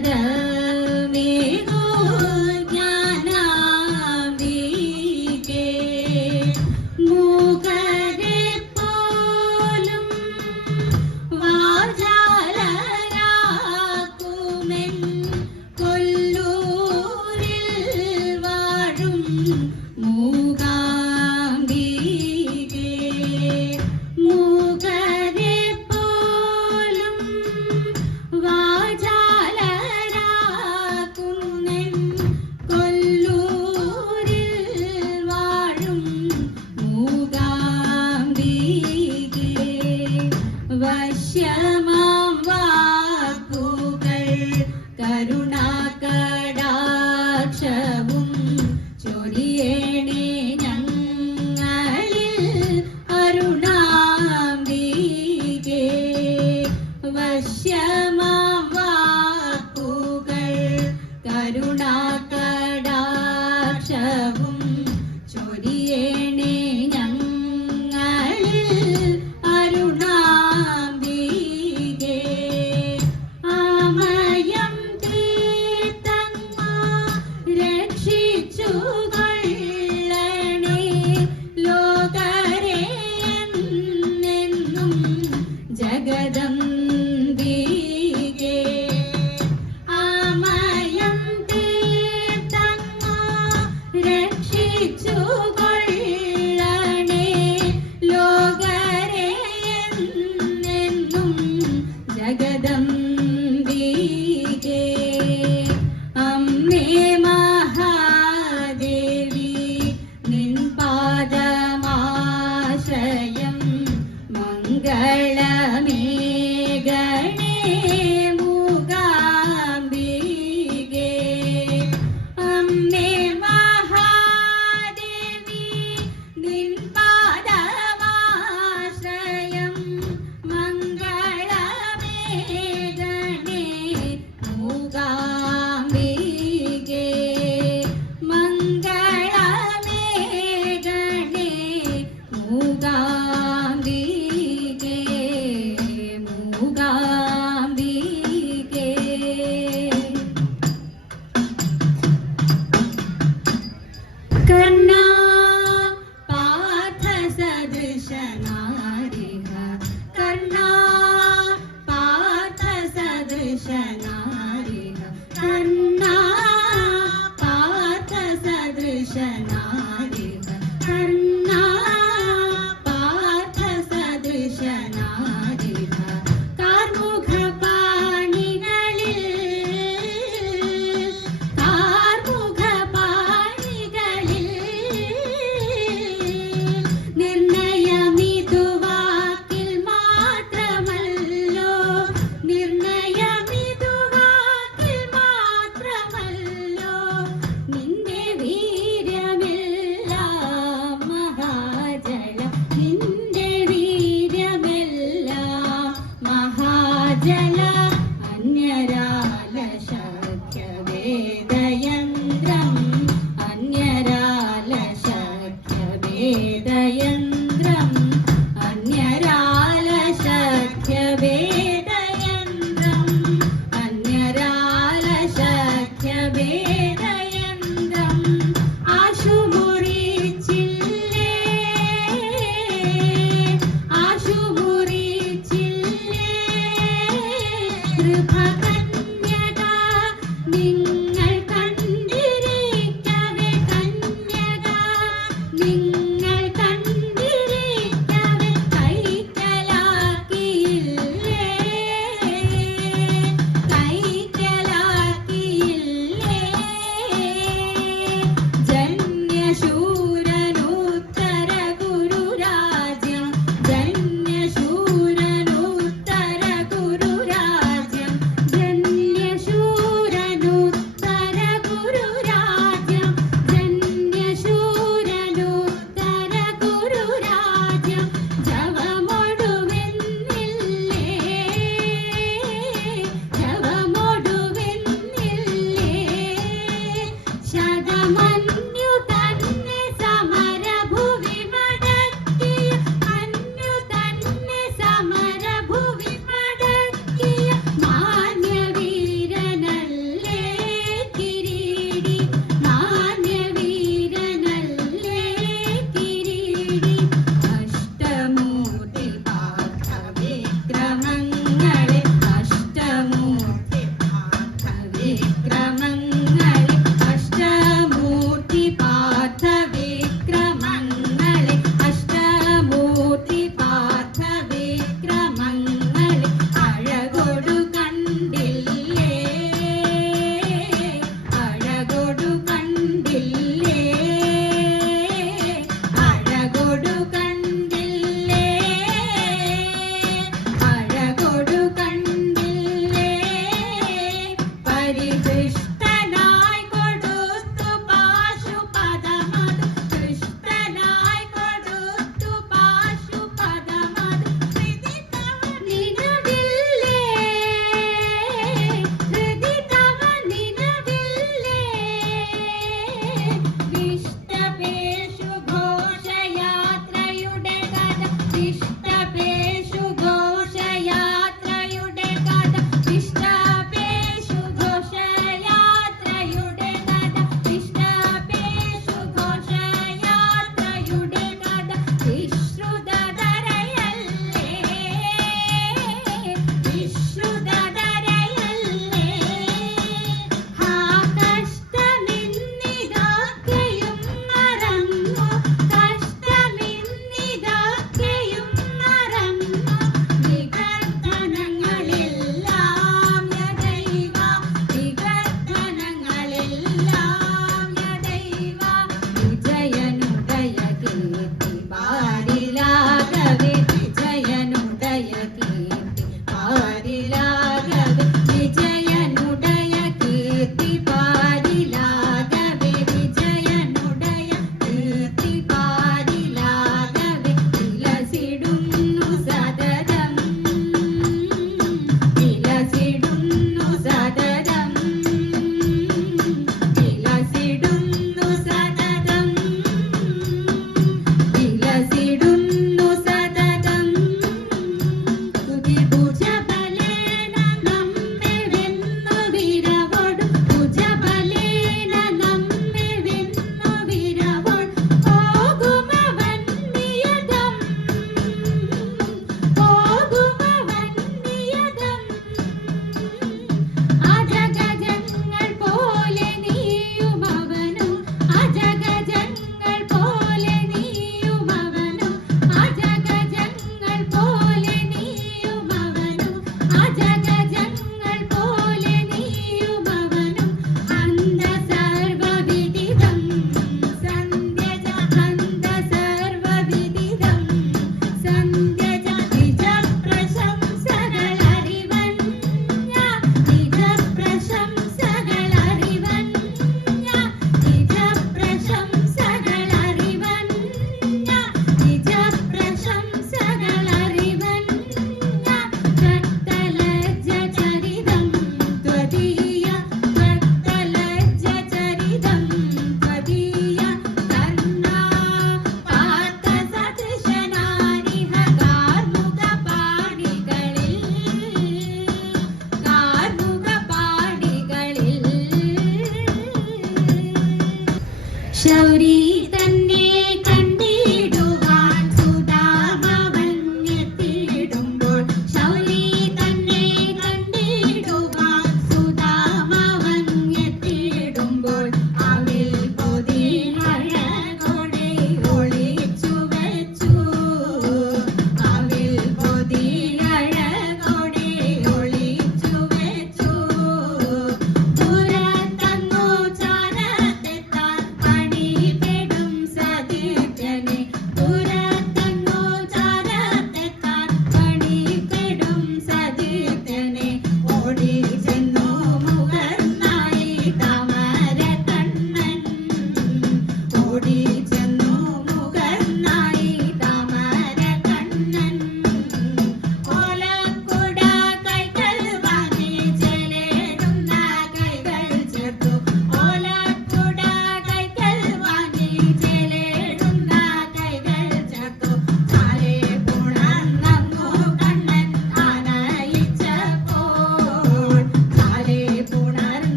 ಜಗದ ಕರ್ನಾ